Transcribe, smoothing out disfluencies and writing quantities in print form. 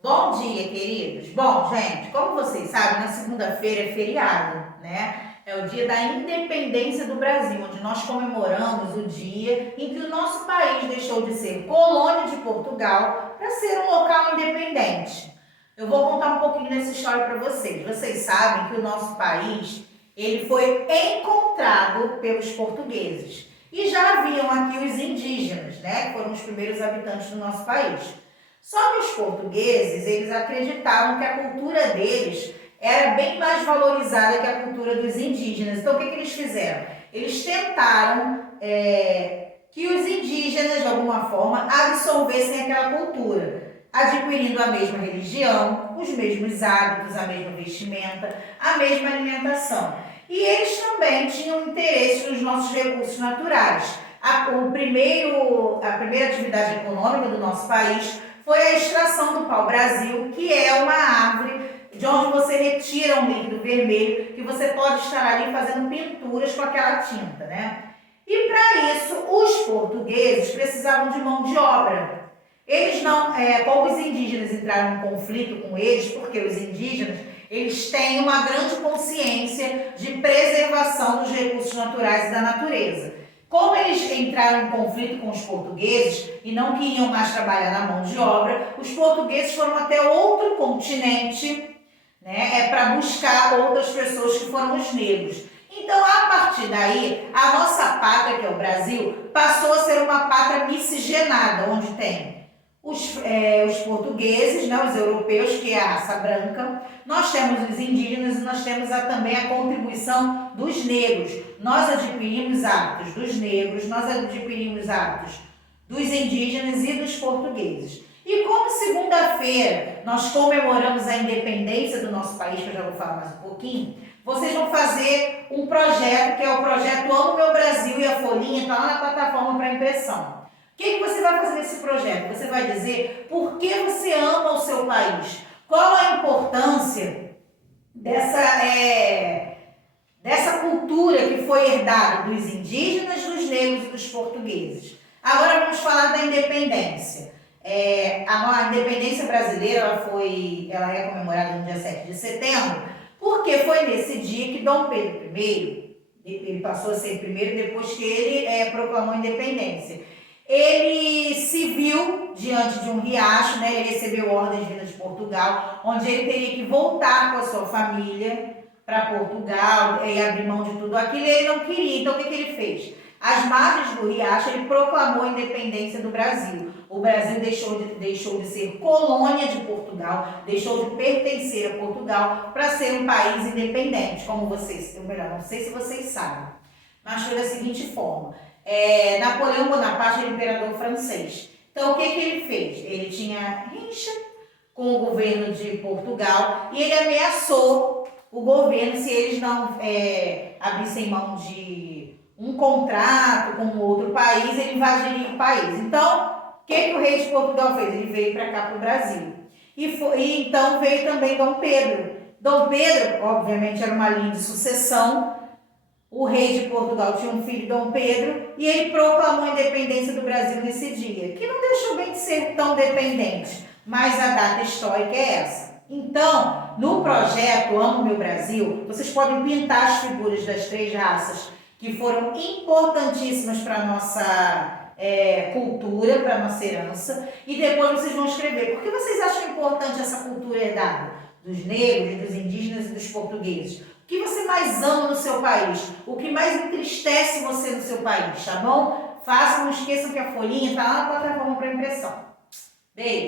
Bom dia, queridos. Bom, gente, como vocês sabem, na segunda-feira é feriado, né? É o dia da independência do Brasil, onde nós comemoramos o dia em que o nosso país deixou de ser colônia de Portugal para ser um local independente. Eu vou contar um pouquinho dessa história para vocês. Vocês sabem que o nosso país, ele foi encontrado pelos portugueses. E já haviam aqui os indígenas, né? Que foram os primeiros habitantes do nosso país. Só que os portugueses, eles acreditavam que a cultura deles era bem mais valorizada que a cultura dos indígenas. Então, o que eles fizeram? Eles tentaram que os indígenas, de alguma forma, absorvessem aquela cultura, adquirindo a mesma religião, os mesmos hábitos, a mesma vestimenta, a mesma alimentação. E eles também tinham interesse nos nossos recursos naturais. A primeira atividade econômica do nosso país foi a extração do pau-brasil, que é uma árvore de onde você retira um líquido vermelho que você pode estar ali fazendo pinturas com aquela tinta, né? E para isso, os portugueses precisavam de mão de obra. Eles não, como os indígenas entraram em conflito com eles, porque os indígenas, eles têm uma grande consciência de preservação dos recursos naturais e da natureza. Como eles entraram em conflito com os portugueses e não queriam mais trabalhar na mão de obra, os portugueses foram até outro continente, né, para buscar outras pessoas que foram os negros. Então, a partir daí, a nossa pátria, que é o Brasil, passou a ser uma pátria miscigenada, onde tem os portugueses, né, os europeus, que é a raça branca, nós temos os indígenas e nós temos também a contribuição dos negros. Nós adquirimos hábitos dos negros, nós adquirimos hábitos dos indígenas e dos portugueses. E como segunda-feira nós comemoramos a independência do nosso país, que eu já vou falar mais um pouquinho, vocês vão fazer um projeto, que é o projeto Amo Meu Brasil, e a folhinha está lá na plataforma para impressão. O que você vai fazer nesse projeto? Você vai dizer por que você ama o seu país. Qual a importância dessa cultura que foi herdada dos indígenas, dos negros e dos portugueses. Agora vamos falar da independência. A independência brasileira ela é comemorada no dia 7 de setembro, porque foi nesse dia que Dom Pedro I, ele passou a ser primeiro depois que ele proclamou a independência. Ele se viu diante de um riacho, né? Ele recebeu ordens vindas de Portugal, onde ele teria que voltar com a sua família para Portugal e abrir mão de tudo aquilo, e ele não queria. Então, o que ele fez? Às margens do riacho, ele proclamou a independência do Brasil. O Brasil deixou de ser colônia de Portugal, deixou de pertencer a Portugal para ser um país independente, como vocês, ou melhor, não sei se vocês sabem, mas foi da seguinte forma. Napoleão Bonaparte era imperador francês. Então, o que ele fez? Ele tinha rixa com o governo de Portugal e ele ameaçou o governo se eles não abrissem mão de um contrato com outro país, ele invadiria o país. Então, o que o rei de Portugal fez? Ele veio para cá, para o Brasil. E então veio também Dom Pedro. Dom Pedro, obviamente, era uma linha de sucessão. O rei de Portugal tinha um filho, Dom Pedro, e ele proclamou a independência do Brasil nesse dia, que não deixou bem de ser tão dependente, mas a data histórica é essa. Então, no projeto Amo Meu Brasil, vocês podem pintar as figuras das três raças que foram importantíssimas para a nossa cultura, para a nossa herança, e depois vocês vão escrever. Por que vocês acham importante essa cultura herdada dos negros, dos indígenas e dos portugueses? O que você mais ama no seu país? O que mais entristece você no seu país, tá bom? Façam, não esqueçam que a folhinha está lá na plataforma para impressão. Beijo!